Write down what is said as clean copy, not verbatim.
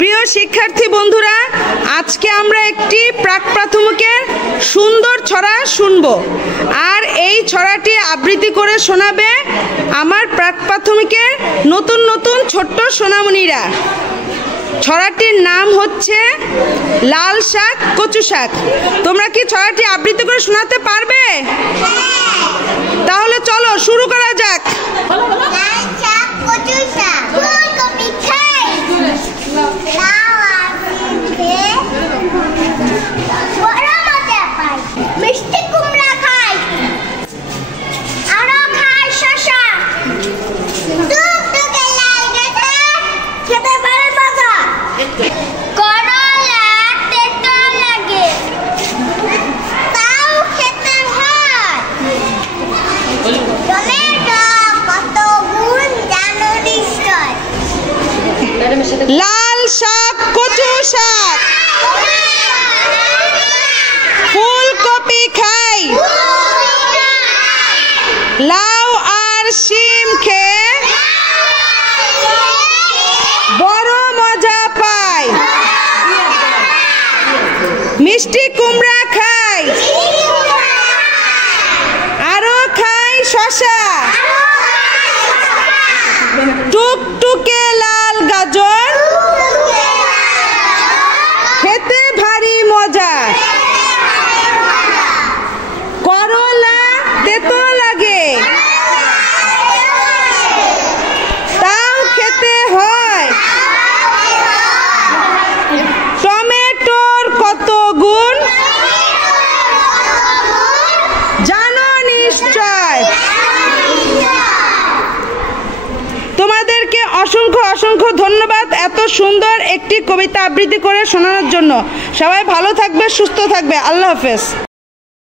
প্রিয় শিক্ষার্থী বন্ধুরা, আজকে আমরা একটি প্রাক প্রাথমিকের সুন্দর ছড়া শুনব। আর এই ছড়াটি আবৃত্তি করে শোনাবে আমার প্রাক প্রাথমিকের নতুন নতুন ছোট্ট সোনামণিরা। ছড়াটির নাম হচ্ছে লাল শাক কচু শাক। তোমরা কি ছড়াটি আবৃত্তি করে শোনাতে পারবে? তাহলে চলো শুরু করা যাক। লাল শাক কচু শাক, ফুলকপি খাই, লাউ আর শিম খেয়ে বড় মজা পাই, মিষ্টি কুমড়া খাই, আরো খাই শসা, টুকটুকে লাল গেছে খেতে পারে মজা, করলা তেতো লাগে তাও খেতে হয়, টমেটো কত গুণ জানো নিশ্চয়। লাল শাক কচু শাক, ফুলকপি খাই, লাউ আর শিম খেয়ে বড় মজা পাই, মিষ্টি কুমড়া খাই, আরো খাই শসা, টুকটুকে লাল গাজর খেতে ভারী মজা, করলা তেতো লাগে তাও খেতে হয়, টমেটোর কত গুণ জানো নিশ্চয়। তোমাদেরকে অসংখ্য অসংখ্য ধন্যবাদ এত সুন্দর একটি কবিতা আবৃত্তি করে শোনানোর জন্য। সবাই ভালো থাকবে, সুস্থ থাকবে। আল্লাহ হাফেজ।